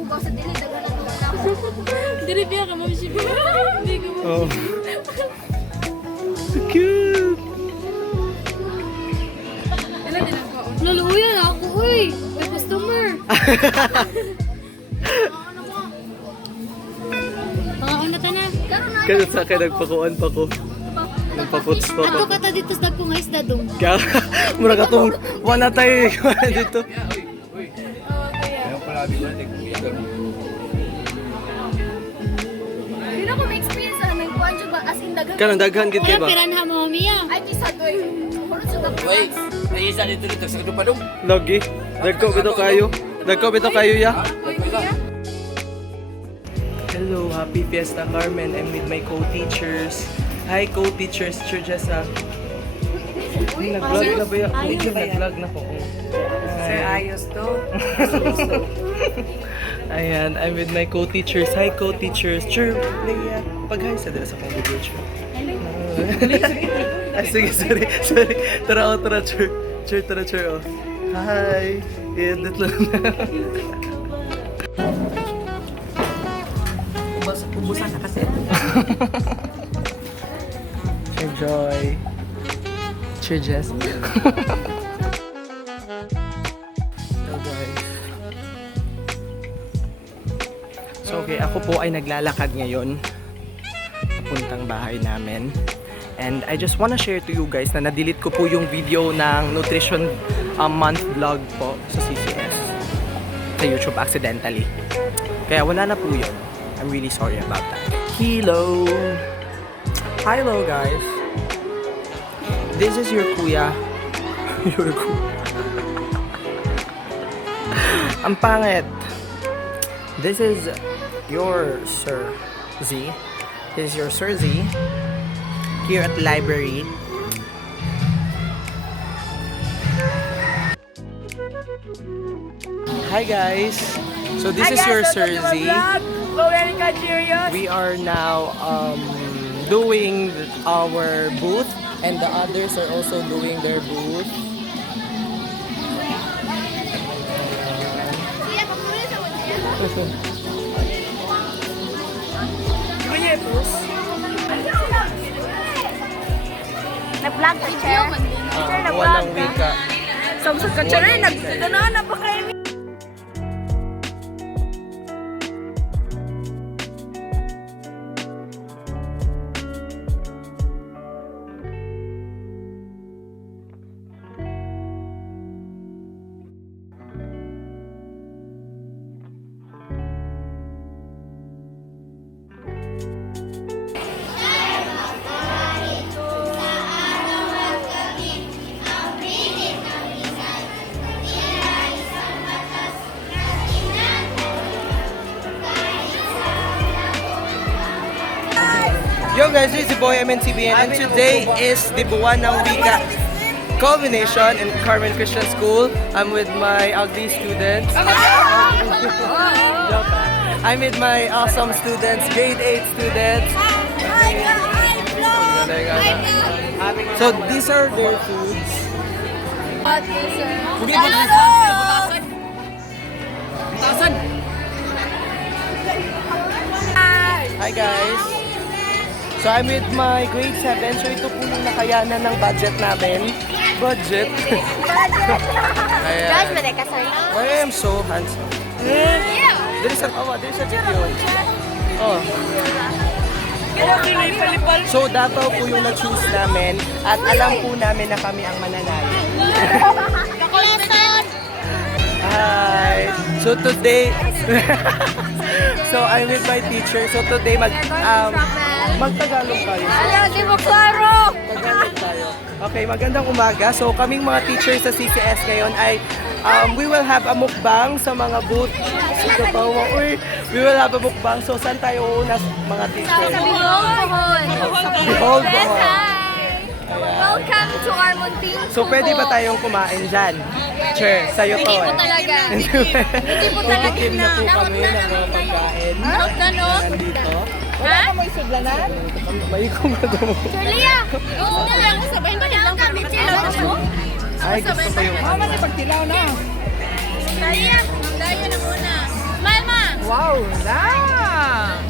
bugaw sa dili, dagan na tulog ako. Dili biya ka, Ma'am Shibi. Hindi ko mo. Oh. So cute! Ilan din ang kaon? Laluyan ako, uy. May customer. Pangaon na ta na. Kasi sa akin nagpakuan pa ko. Nagpaputs pa Ato ko. ka ta dito sa kong isda dong. Kaya, mura ka itong wala tayo dito. Hindi na ko ma-experience na may kuhan siya ba? As in, dagan. Kanang daghan gid kay Kaya ba? piranha mo, Mia. Ay, kisa doy. Kurot sa dapat. Wait, ayisa dito dito sa kadupa dong. Lagi. Dagko bito kayo. Dagko bito kayo ya. Hello, happy Fiesta Carmen. I'm with my co-teachers. Hi co-teachers, Teacher Jessa. Nag-vlog na ba yan? Nag-vlog na ko. Sir Ayos to. Ayan, I'm with my co-teachers. Hi co-teachers. Chur, Leia. Pag-hi sa dila sa kong video, Chur. Ay, sige, sorry. Tara, Chur. Chur, tara, Chur, oh. Hi. I-edit lang na. Ubusan na kasi. Enjoy. Cheer, Jess. Hello, guys. So, okay, ako po ay naglalakad ngayon papuntang bahay namin. And I just wanna share to you guys na na-delete ko po yung video ng Nutrition Month vlog po sa CCS sa YouTube accidentally. Kaya wala na po yun. I'm really sorry about that. Hello! Hello, guys! This is your kuya. Your kuya. Ang pangit. This is your Sir Z. This is your Sir Z. Here at the library. Hi guys. So this is your Sir Z. We are now doing our booth. And the others are also doing their booth. Nag-vlog ka, Chair? Walang wika. Samsag ka siya rin. Nagdanaan na pa kayo. Yo guys, this is zboymntbn and today is the buwan ng wika culmination in Carmen Christian School. I'm with my ugly students. I'm with my awesome students, grade 8 students. So these are their foods. Hi guys. So I'm with my grade 7. So ito po yung nakayanan ng budget namin. Budget? Ayan. Guys, may ka, sir. Why I am so handsome. There is a video. Oh. So Davao po yung na-choose namin at alam po namin na kami ang mananalo. Hi! So today, so I'm with my teacher. So today magtagalog tayo. Ayaw, di mo klaro! Tagalog tayo. Okay, magandang umaga. So kaming mga teachers sa CCS ngayon ay we will have a mukbang sa mga booth. We will have a mukbang. So saan tayo una mga teachers? Behold, Welcome to our munting So pwede ba tayong kumain dyan? Sure, sa'yo to Hindi eh. po talaga. Hindi po talaga. Tutikim na po kami ng mga pagkain. Ganon? Nandito. Ha? May kumado mo. Julia! Oo, lang sabay mo lang kami. Chilo. Ay, gusto ko yung ano. Julia, dayo na muna. Mama! Wow lang!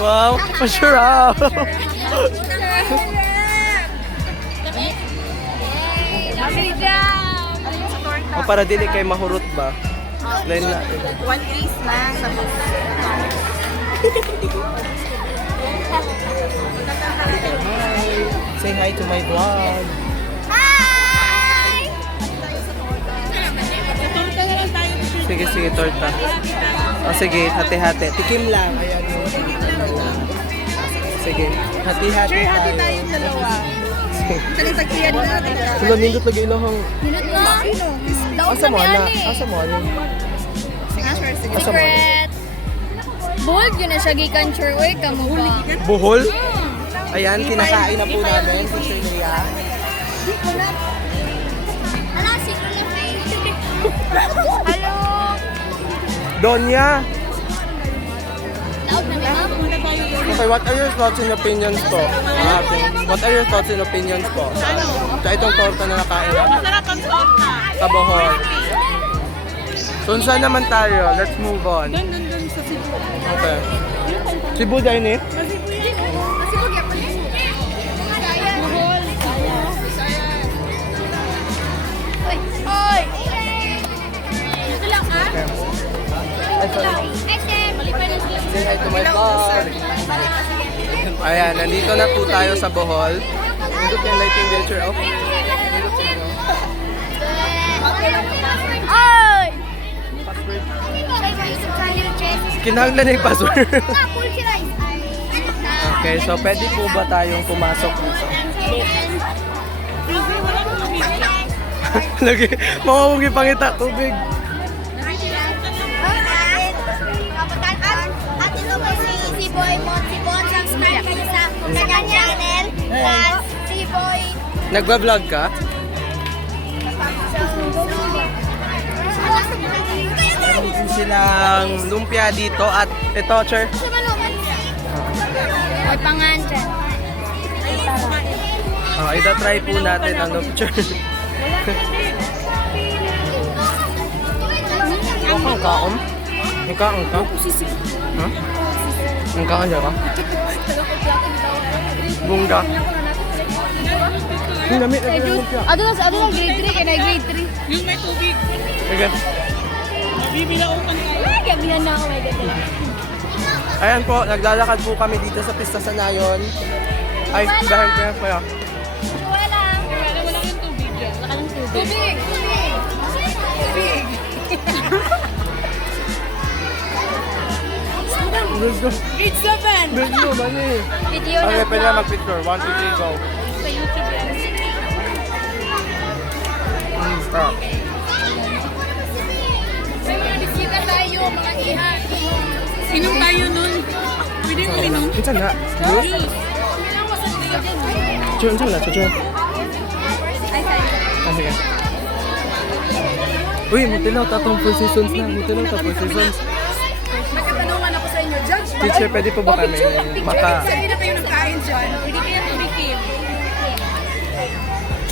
Wow! Masarap! O para dili kay mahurot ba? Line na. One piece lang sa buso. Say hi to my vlog. Sige, sige, torta. O sige, hati-hati. Tikim lang. Ayan. Sige, hati-hati Sure, hati tayo. tayong dalawa. Kasi tagsiyan na natin. Sula, nindot lagi ilang. Minute mo? Asa mo, ana? Asa mo, ana? Sige, sure, sige. Asa mo? Secret. Bold yun na siya gikan sure. Uy, kamo ba? Buhol? Ayan, kinakain na po namin. Teacher Leia. Ala, secret lang Hello. Donya. Laog na ba? Okay, what are your thoughts and opinions po? What are your thoughts and opinions po? Sa itong torta na nakain natin. Masarap ang torta. Sa Bohol. So, saan naman tayo? Let's move on. Doon sa Cebu. Okay. Cebu dahil ni? Oy! Ito lang ha? Ay, sorry. Say hi to my vlog. Ayan, nandito na po tayo sa Bohol. Nandito yung lighting nature. Oh. Oy! Kinahanglan na yung password. Okay, so pwede po ba tayong pumasok dito? Lagi, mamamugi pangita, tubig. At ito po si zboymntbn. Subscribe kayo sa kanyang channel. Plus, zboy. Nagba-vlog ka? Silang lumpia dito at ito, sir. Oy, pangansan. Oh, ita-try po natin ang lumpia. Ang kaon? Ang kaon ka? Ha? Ang kaon niya ka? Bungga. Ang dami na lumpia. Ano lang grade 3 kaya na grade 3. Yung may tubig. Sige. Bibilaukan kayo. Ay, gabihan na ako may ganito. Ayan po, naglalakad po kami dito sa Pista Sanayon. Ay, dahil ko yan kaya. Wala. Wala yung tubig dyan. Wala ng tubig. Tubig! Grade 7! Video, mani. Video Okay, na pwede na mag-picture. 1, 2, 3, go. Sa YouTube yan. Stop. May mga bisita tayo, mga ihat. Inom tayo nun. Pwede mo inom? Minsan na. Juice? Chun, chun na, chun. Ah, sige. Uy, mutilaw, tatong 4 seasons na. Mutilaw, tatong 4 seasons. May katanungan ako sa inyo. Judge ba? Teacher, pwede po ba kami maka... Sabi na kayo nagkain dyan. Pwede kayo tumikim.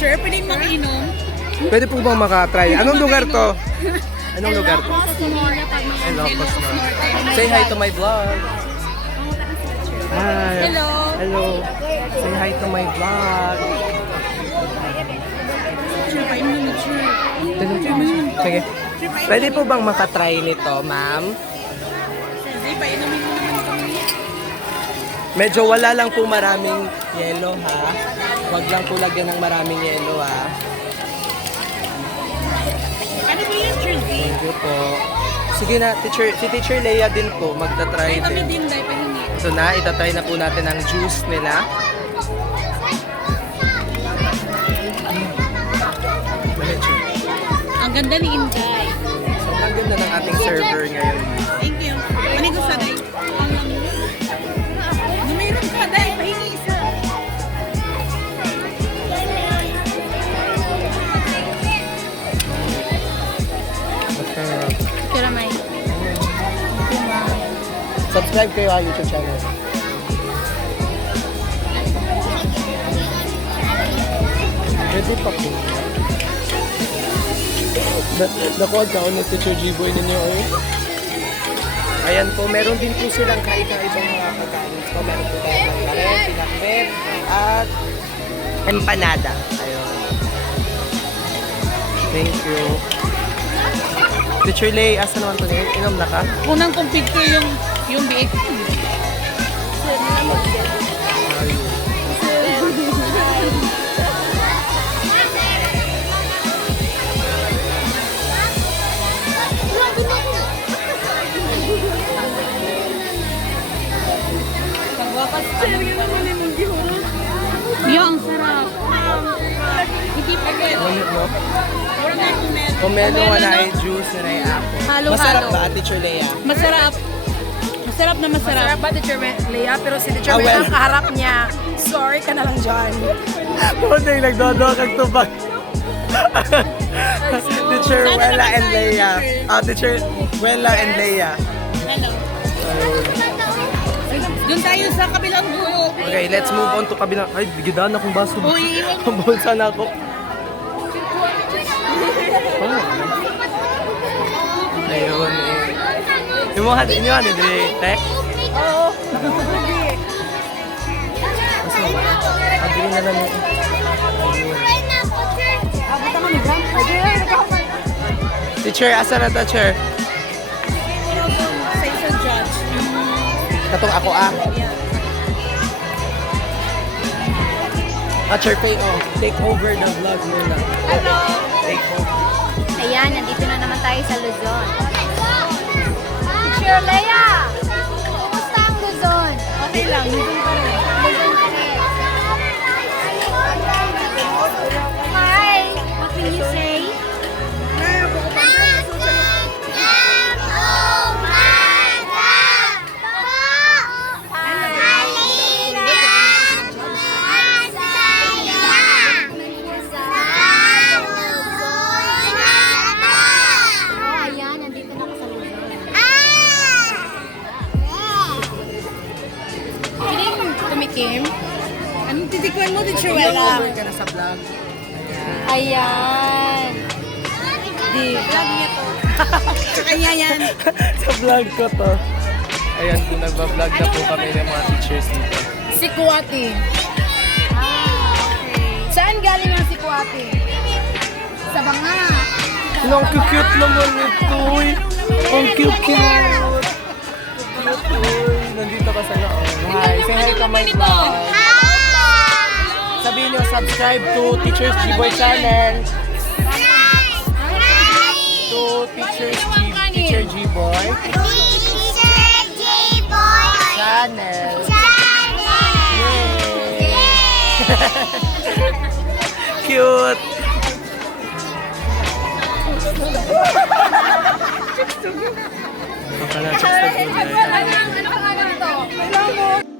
Sure, pwede mo inom. Pwede po bang maka-try? Anong lugar to? Anong lugar to? Hello, Cosmo. Say hi to my vlog. Hi. Hello. Hello. Say hi to my vlog. Sure, painom mo, sure. Sige. Pwede po bang makatry nito, ma'am? Hindi, painumin mo naman kami. Medyo wala lang po maraming yelo, ha? Huwag lang po lagyan ng maraming yelo, ha? Ano ba yun, Jersey? Thank you po. Sige na, teacher, si Teacher Leia din po, magta-try Ay, kami din. din, dahil pahingi. So na, itatry na po natin ang juice nila. Ang ganda ni Inday. So, ang ganda ng ating server ngayon. Thank you. Ano gusto, Day? Mayroon ka, Day. Pahingi isa. Kira may. Subscribe kayo sa YouTube channel. Ready pa po. Naku, ang kaon na Teacher G-Boy ninyo eh. Ayan po, meron din po silang kaibang mga pagkain. So, meron po tayo ng karet, pinakbet, at empanada. Ayun. Thank you. Teacher Lay, asa naman ito? Inom na ka? Unang kong picture yung biik. Yung sarap. Hindi pa pwede. Ngunit mo? Mura na yung mel. Pomelo na ay juice na ay apple. Halo-halo. Masarap ba, Teacher Lea? Masarap. Masarap na masarap. Masarap ba, Teacher Lea? Pero si Teacher Ah, well. ang kaharap niya. Sorry ka na lang dyan. Puta yung nagdodo kang tubag. Teacher Wella and Leia. Teacher Wella and Leia. Hello. Doon tayo sa kabilang dulo. Okay, let's move on to kabilang. Ay, bigyan akong baso. Uy, iwan mo. Pambulsa na ako. Ayun eh. Yung mga din yun, hindi. Tek? Oo. Mas mo ba? Pagdili na lang natin. Abot ako ni Bram. Teacher, asa na teacher? Sa isang judge. Katong ako Teacher Faye, take over the vlog muna. Hello! Take over. Ayan, nandito na naman tayo sa Luzon. Teacher Lea! Kumusta ang Luzon? Okay lang, Luzon pa rin. Luzon pa rin. Hi! What can you say? Ayan, nandito na ako sa Luzon. Piling tumikim. Anong titikman mo, Teacher Take Wella? over ka na sa vlog. Ayan. Di, vlog niya to. Sa kanya yan. Sa vlog ko to. Ayan po, nagbablog na po kami ng mga teachers dito. Si Kuwati. Saan galing ang si Kuwati? Sa banga. Ang cute naman ito eh. Ang cute. Nandito ka sa loob. Hi, say hi ka my vlog. Sabihin nyo, subscribe to Teachers G-Boy channel. To Teacher G-Boy channel. Cute. Baka na, chicks na po. Ano ka nga ganito?